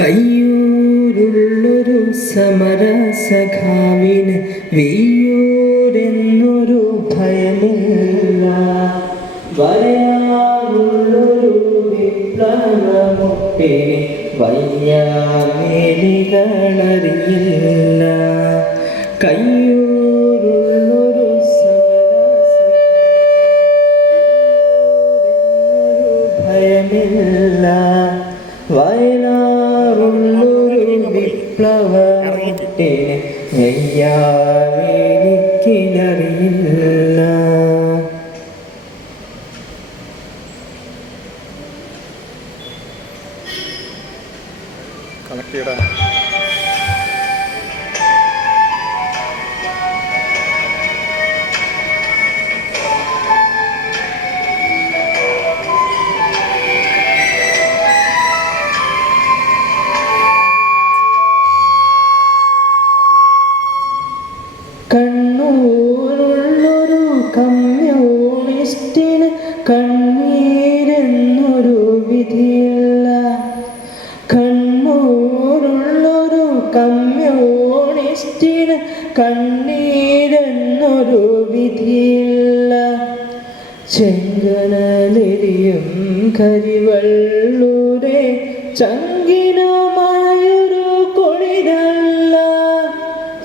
കയ്യൂരുള്ളൊരു സമരസഖാവിന് വെയ്യൂരെന്നൊരു ഭയമില്ല. വരയാറുള്ളൊരു വിപ്ലവമൊക്കെ വയ്യാമേലികളറിയില്ല കയ്യൂരുള്ളൊരു സമരസഖാവിന് ഭയമില്ല. വയലാറുള്ളൊരു വിപ്ലവമുട്ടിന് വയ്യാവേലിക്കിലറിയില്ല കണക്ട് ചെയ്യടാ. കമ്മ്യൂണിസ്റ്റിന് കണ്ണീരെന്നൊരു വിധിയില്ല. ചെങ്കനലിരിയും കരിവള്ളൂരെ ചങ്കിനമായൊരു കൊടിതല്ല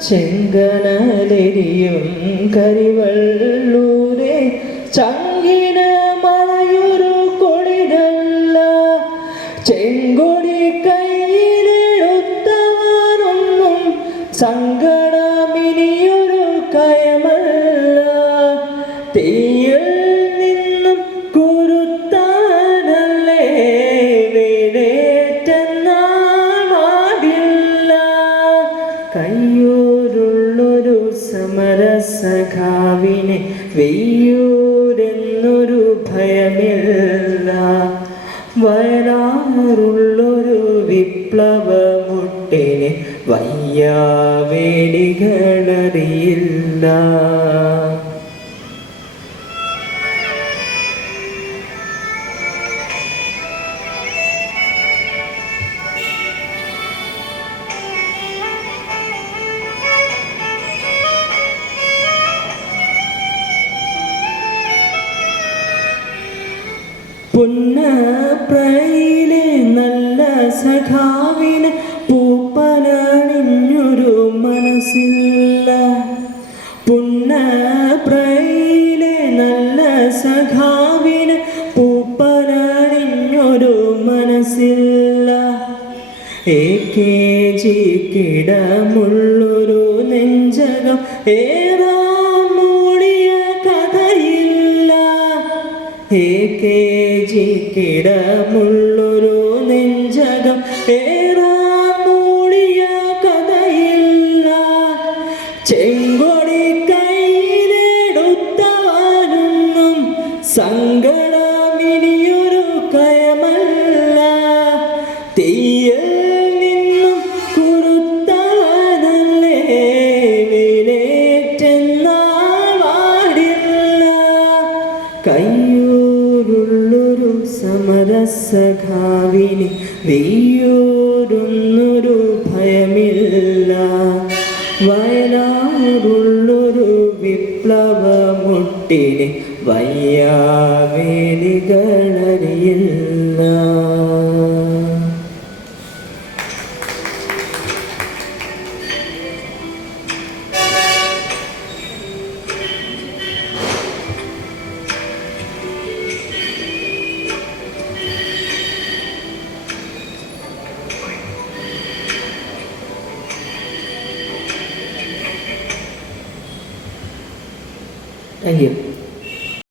ചെങ്കനലിരിയും കരിവള്ളൂരെ ചങ്കിനമായൊരു സങ്കടമിനിയൊരു കയമല്ല തീയിൽ നിന്നും കുരുത്താനല്ലേ വേടേറ്റെന്നാടില്ല കയ്യൂരുള്ളൊരു സമരസഖാവിനെ വെയ്യൂരെന്നൊരു ഭയമില്ല. വരാറുള്ളൊരു വിപ്ലവമുട്ടിനെ വയ്യാവേലികളറിയില്ല പുന്നപ്രയിലെ എ കിടമുള്ളൊരു നെഞ്ചകം ഏറാ മൂടിയ കഥയില്ല. എ കെ ജി കിടമുള്ളൊരു നെഞ്ചകം ഏറാ മൂടിയ കഥയില്ല. ചെങ്കൊടി കയ്യിലെടുത്തവനൊന്നും സങ്കടമിനിയൊരു കയ്യൂരുള്ളൊരു സമരസഖാവിന് വെയ്യൂരുന്നൊരു ഭയമില്ല. വയലാറുള്ളൊരു വിപ്ലവമുട്ടിന് വയ്യാവേലികളറിയില്ല. doanh nghiệp.